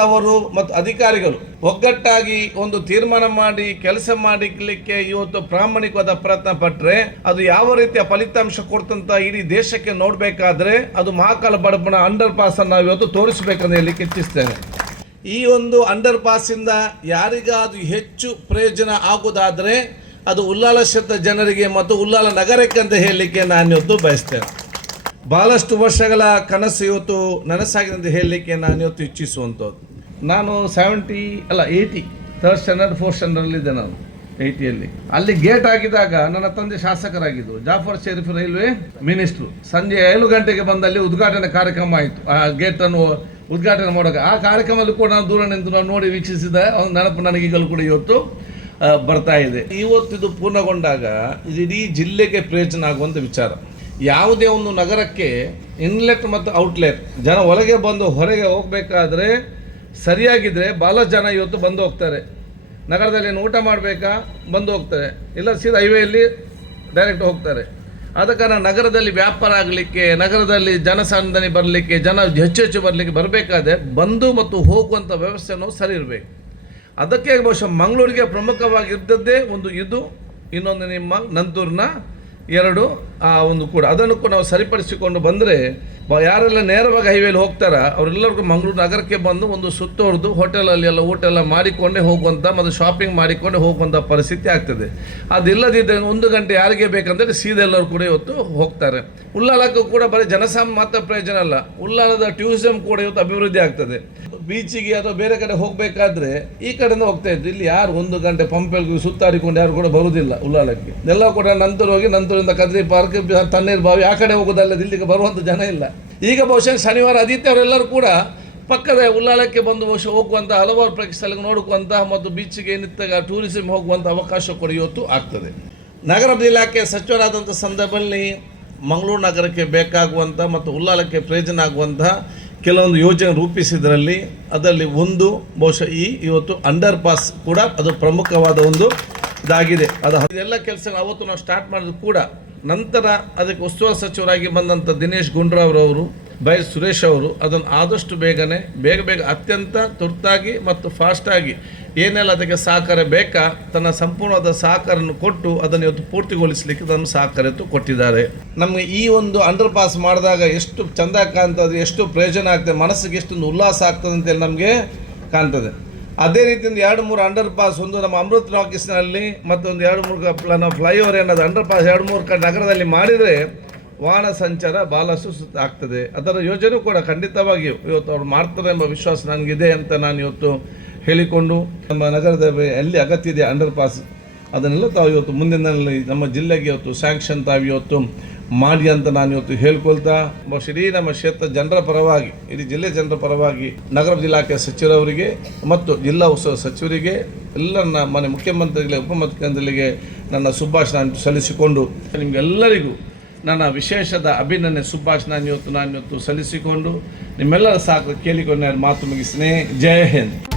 ಸಚಿವರವರು ಮತ್ತು ಅಧಿಕಾರಿಗಳು ಒಗ್ಗಟ್ಟಾಗಿ ಒಂದು ತೀರ್ಮಾನ ಮಾಡಿ ಕೆಲಸ ಮಾಡಲಿಕ್ಕೆ ಇವತ್ತು ಪ್ರಾಮಾಣಿಕವಾದ ಪ್ರಯತ್ನ ಪಟ್ಟರೆ ಅದು ಯಾವ ರೀತಿಯ ಫಲಿತಾಂಶ ಕೊಡ್ತಂತ ಇಡೀ ದೇಶಕ್ಕೆ ನೋಡಬೇಕಾದ್ರೆ ಅದು ಮಹಾಕಾಲ ಬಡಪಣ ಅಂಡರ್ ಪಾಸ್ ಅನ್ನು ಇವತ್ತು ತೋರಿಸಬೇಕಂತ ಹೇಳಲಿಕ್ಕೆ ಇಚ್ಛಿಸ್ತೇನೆ. ಈ ಒಂದು ಅಂಡರ್ ಪಾಸಿಂದ ಯಾರಿಗಾದರೂ ಹೆಚ್ಚು ಪ್ರಯೋಜನ ಆಗೋದಾದರೆ ಅದು ಉಲ್ಲಾಲ ಕ್ಷೇತ್ರ ಜನರಿಗೆ ಮತ್ತು ಉಲ್ಲಾಲ ನಗರಕ್ಕೆ ಅಂತ ಹೇಳಲಿಕ್ಕೆ ನಾನು ಇವತ್ತು ಬಯಸ್ತೇನೆ. ಬಹಳಷ್ಟು ವರ್ಷಗಳ ಕನಸು ಇವತ್ತು ನನಸಾಗಿದೆ ಅಂತ ಹೇಳಲಿಕ್ಕೆ ನಾನು ಇವತ್ತು ಇಚ್ಛಿಸುವಂಥದ್ದು ನಾನು ಸೆವೆಂಟಿ ಅಲ್ಲ ಏಯ್ಟಿ ಥರ್ಡ್ ಸ್ಟ್ಯಾಂಡರ್ಡ್ ಫೋರ್ತ್ ಸ್ಟ್ಯಾಂಡರ್ಡಲ್ಲಿದ್ದೆ ನಾನು ಏಯ್ಟಿಯಲ್ಲಿ ಅಲ್ಲಿ. ಗೇಟ್ ಆಗಿದಾಗ ನನ್ನ ತಂದೆ ಶಾಸಕರಾಗಿದ್ದರು ಜಾಫರ್ ಶರೀಫ್ ರೈಲ್ವೆ ಮಿನಿಸ್ಟ್ರು. ಸಂಜೆ ಏಳು ಗಂಟೆಗೆ ಬಂದಲ್ಲಿ ಉದ್ಘಾಟನೆ ಕಾರ್ಯಕ್ರಮ ಆಯಿತು. ಆ ಗೇಟನ್ನು ಉದ್ಘಾಟನೆ ಮಾಡೋಕೆ ಆ ಕಾರ್ಯಕ್ರಮದಲ್ಲಿ ಕೂಡ ನಾನು ದೂರ ನಿಂತು ನಾನು ನೋಡಿ ವೀಕ್ಷಿಸಿದ ಒಂದು ನೆನಪು ನನಗೆ ಈಗಲೂ ಕೂಡ ಇವತ್ತು ಬರ್ತಾ ಇದೆ. ಇವತ್ತು ಇದು ಪೂರ್ಣಗೊಂಡಾಗ ಇಡೀ ಜಿಲ್ಲೆಗೆ ಪ್ರಯೋಜನ ಆಗುವಂಥ ವಿಚಾರ. ಯಾವುದೇ ಒಂದು ನಗರಕ್ಕೆ ಇನ್ಲೆಟ್ ಮತ್ತು ಔಟ್ಲೆಟ್ ಜನ ಒಳಗೆ ಬಂದು ಹೊರಗೆ ಹೋಗಬೇಕಾದ್ರೆ ಸರಿಯಾಗಿದ್ದರೆ ಭಾಳ ಜನ ಇವತ್ತು ಬಂದು ಹೋಗ್ತಾರೆ. ನಗರದಲ್ಲಿ ಊಟ ಮಾಡಬೇಕಾ? ಬಂದು ಹೋಗ್ತಾರೆ. ಇಲ್ಲ ಸೀದ ಹೈವೇಯಲ್ಲಿ ಡೈರೆಕ್ಟ್ ಹೋಗ್ತಾರೆ. ಆದ ಕಾರಣ ನಗರದಲ್ಲಿ ವ್ಯಾಪಾರ ಆಗಲಿಕ್ಕೆ, ನಗರದಲ್ಲಿ ಜನಸಂದಣಿ ಬರಲಿಕ್ಕೆ, ಜನ ಹೆಚ್ಚು ಹೆಚ್ಚು ಬರಲಿಕ್ಕೆ ಬರಬೇಕಾದ್ರೆ ಬಂದು ಮತ್ತು ಹೋಗುವಂಥ ವ್ಯವಸ್ಥೆನೂ ಸರಿ ಇರಬೇಕು. ಅದಕ್ಕೆ ಬಹುಶಃ ಮಂಗಳೂರಿಗೆ ಪ್ರಮುಖವಾಗಿದ್ದದ್ದೇ ಒಂದು ಇದು, ಇನ್ನೊಂದು ನಿಮ್ಮ ನಂತೂರಿನ ಎರಡು ಆ ಒಂದು ಕೂಡ. ಅದನ್ನು ಕೂಡ ನಾವು ಸರಿಪಡಿಸಿಕೊಂಡು ಬಂದರೆ ಯಾರೆಲ್ಲ ನೇರವಾಗಿ ಹೈವೇಲಿ ಹೋಗ್ತಾರ, ಅವರೆಲ್ಲರಿಗೂ ಮಂಗಳೂರು ನಗರಕ್ಕೆ ಬಂದು ಒಂದು ಸುತ್ತೋರ್ದು ಹೋಟೆಲಲ್ಲಿ ಎಲ್ಲ ಊಟ ಎಲ್ಲ ಮಾಡಿಕೊಂಡೇ ಹೋಗುವಂಥ ಮತ್ತು ಶಾಪಿಂಗ್ ಮಾಡಿಕೊಂಡೇ ಹೋಗುವಂಥ ಪರಿಸ್ಥಿತಿ ಆಗ್ತದೆ. ಅದಿಲ್ಲದಿದ್ದರೆ ಒಂದು ಗಂಟೆ ಯಾರಿಗೆ ಬೇಕಂದರೆ ಸೀದಾ ಎಲ್ಲರೂ ಕೂಡ ಇವತ್ತು ಹೋಗ್ತಾರೆ. ಉಳ್ಳಾಲಕ್ಕೂ ಕೂಡ ಬರೀ ಜನಸಾಮಾನ್ಯ ಮಾತ್ರ ಪ್ರಯೋಜನ ಅಲ್ಲ. ಉಳ್ಳಾಲದ ಟೂರಿಸಂ ಕೂಡ ಇವತ್ತು ಅಭಿವೃದ್ಧಿ ಆಗ್ತದೆ. ಬೀಚಿಗೆ ಅಥವಾ ಬೇರೆ ಕಡೆ ಹೋಗಬೇಕಾದ್ರೆ ಈ ಕಡೆಯಿಂದ ಹೋಗ್ತಾ ಇದ್ರು. ಇಲ್ಲಿ ಯಾರು ಒಂದು ಗಂಟೆ ಪಂಪೆಲ್ಗೂ ಸುತ್ತಾಡಿಕೊಂಡು ಯಾರು ಕೂಡ ಬರುವುದಿಲ್ಲ ಉಳ್ಳಾಲಕ್ಕೆ. ಎಲ್ಲ ಕೂಡ ನಂತರ ಹೋಗಿ ನಂತರದಿಂದ ಕದ್ರಿ ಪಾರ್ಕ್ ತಣ್ಣೀರು ಬಾವಿ, ಆ ಕಡೆ ಹೋಗೋದಲ್ಲದೆ ಇಲ್ಲಿಗೆ ಬರುವಂಥ ಜನ ಇಲ್ಲ. ಈಗ ಬಹುಶಃ ಶನಿವಾರ ಆದಿತ್ಯವರೆಲ್ಲರೂ ಕೂಡ ಪಕ್ಕದ ಉಲ್ಲಾಳಕ್ಕೆ ಬಂದು ಬಹುಶಃ ಹೋಗುವಂಥ ಹಲವಾರು ಪ್ರೇಕ್ಷಸ್ಥಳಕ್ಕೆ ನೋಡುವಂತಹ ಮತ್ತು ಬೀಚ್ಗೆ ನಿತ್ಯ ಟೂರಿಸಂ ಹೋಗುವಂಥ ಅವಕಾಶ ಕೂಡ ಆಗ್ತದೆ. ನಗರ ಇಲಾಖೆ ಸಚಿವರಾದಂಥ ಸಂದರ್ಭದಲ್ಲಿ ಮಂಗಳೂರು ನಗರಕ್ಕೆ ಬೇಕಾಗುವಂಥ ಮತ್ತು ಉಲ್ಲಾಳಕ್ಕೆ ಪ್ರಯೋಜನ ಆಗುವಂಥ ಕೆಲವೊಂದು ಯೋಜನೆ ರೂಪಿಸಿದ್ರಲ್ಲಿ ಅದರಲ್ಲಿ ಒಂದು ಬಹುಶಃ ಈ ಇವತ್ತು ಅಂಡರ್ ಪಾಸ್ ಕೂಡ ಅದು ಪ್ರಮುಖವಾದ ಒಂದು ಇದಾಗಿದೆ. ಅದು ಎಲ್ಲ ಕೆಲಸ ಅವತ್ತು ನಾವು ಸ್ಟಾರ್ಟ್ ಮಾಡಿದ್ರು ಕೂಡ ನಂತರ ಅದಕ್ಕೆ ಉಸ್ತುವಾರಿ ಸಚಿವರಾಗಿ ಬಂದಂಥ ದಿನೇಶ್ ಗುಂಡ್ರಾವ್ರವರು ಬೈ ಸುರೇಶ್ ಅವರು ಅದನ್ನು ಆದಷ್ಟು ಬೇಗನೆ, ಬೇಗ ಬೇಗ ಅತ್ಯಂತ ತುರ್ತಾಗಿ ಮತ್ತು ಫಾಸ್ಟಾಗಿ ಏನೆಲ್ಲ ಅದಕ್ಕೆ ಸಹಕಾರ ಬೇಕಾ, ತನ್ನ ಸಂಪೂರ್ಣವಾದ ಸಹಕಾರವನ್ನು ಕೊಟ್ಟು ಅದನ್ನು ಇವತ್ತು ಪೂರ್ತಿಗೊಳಿಸಲಿಕ್ಕೆ ತನ್ನ ಸಹಕಾರ ಇವತ್ತು ಕೊಟ್ಟಿದ್ದಾರೆ. ನಮಗೆ ಈ ಒಂದು ಅಂಡರ್ ಪಾಸ್ ಮಾಡಿದಾಗ ಎಷ್ಟು ಚಂದ ಕಾಣ್ತದೆ, ಎಷ್ಟು ಪ್ರಯೋಜನ ಆಗ್ತದೆ, ಮನಸ್ಸಿಗೆ ಎಷ್ಟೊಂದು ಉಲ್ಲಾಸ ಆಗ್ತದೆ ಅಂತೇಳಿ ನಮಗೆ ಕಾಣ್ತದೆ. ಅದೇ ರೀತಿಯಿಂದ ಎರಡು ಮೂರು ಅಂಡರ್ ಪಾಸ್ ಒಂದು ನಮ್ಮ ಅಮೃತ್ ರಾಕೀಸ್ನಲ್ಲಿ ಮತ್ತೊಂದು ಎರಡು ಮೂರು ಪ್ಲ ಫ್ಲೈಓವರ್ ಅನ್ನೋದು ಅಂಡರ್ ಪಾಸ್ ಎರಡು ಮೂರು ನಗರದಲ್ಲಿ ಮಾಡಿದರೆ ವಾಹನ ಸಂಚಾರ ಭಾಳಷ್ಟು ಸುತ್ತ ಆಗ್ತದೆ. ಅದರ ಯೋಜನೆ ಕೂಡ ಖಂಡಿತವಾಗಿಯೂ ಇವತ್ತು ಅವ್ರು ಮಾಡ್ತಾರೆ ಎಂಬ ವಿಶ್ವಾಸ ನನಗಿದೆ ಅಂತ ನಾನು ಇವತ್ತು ಹೇಳಿಕೊಂಡು ನಮ್ಮ ನಗರದ ಎಲ್ಲಿ ಅಗತ್ಯ ಇದೆ ಅಂಡರ್ ಪಾಸ್ ಅದನ್ನೆಲ್ಲ ತಾವು ಇವತ್ತು ಮುಂದಿನಲ್ಲಿ ನಮ್ಮ ಜಿಲ್ಲೆಗೆ ಇವತ್ತು ಸ್ಯಾಂಕ್ಷನ್ ತಾವು ಇವತ್ತು ಮಾಡಿ ಅಂತ ನಾನು ಇವತ್ತು ಹೇಳ್ಕೊಳ್ತಾ ಇಡೀ ನಮ್ಮ ಕ್ಷೇತ್ರ ಜನರ ಪರವಾಗಿ, ಇಡೀ ಜಿಲ್ಲೆ ಜನರ ಪರವಾಗಿ, ನಗರ ಇಲಾಖೆ ಸಚಿವರವರಿಗೆ ಮತ್ತು ಜಿಲ್ಲಾ ಉತ್ಸವ ಸಚಿವರಿಗೆ, ಎಲ್ಲ ಮನೆ ಮುಖ್ಯಮಂತ್ರಿಗಳಿಗೆ, ಉಪಮುಖ್ಯಮಂತ್ರಿಗಳಿಗೆ ನನ್ನ ಶುಭಾಶಯ ಸಲ್ಲಿಸಿಕೊಂಡು, ನಿಮಗೆಲ್ಲರಿಗೂ ನನ್ನ ವಿಶೇಷದ ಅಭಿನಂದನೆ, ಶುಭಾಶಯ ಇವತ್ತು, ನಾನು ಇವತ್ತು ಸಲ್ಲಿಸಿಕೊಂಡು, ನಿಮ್ಮೆಲ್ಲರ ಸಾಕು ಕೇಳಿಕೊಂಡು ನಾನು ಮಾತು ಮುಗಿಸ್ತೇನೆ. ಜಯ ಹಿಂದ್.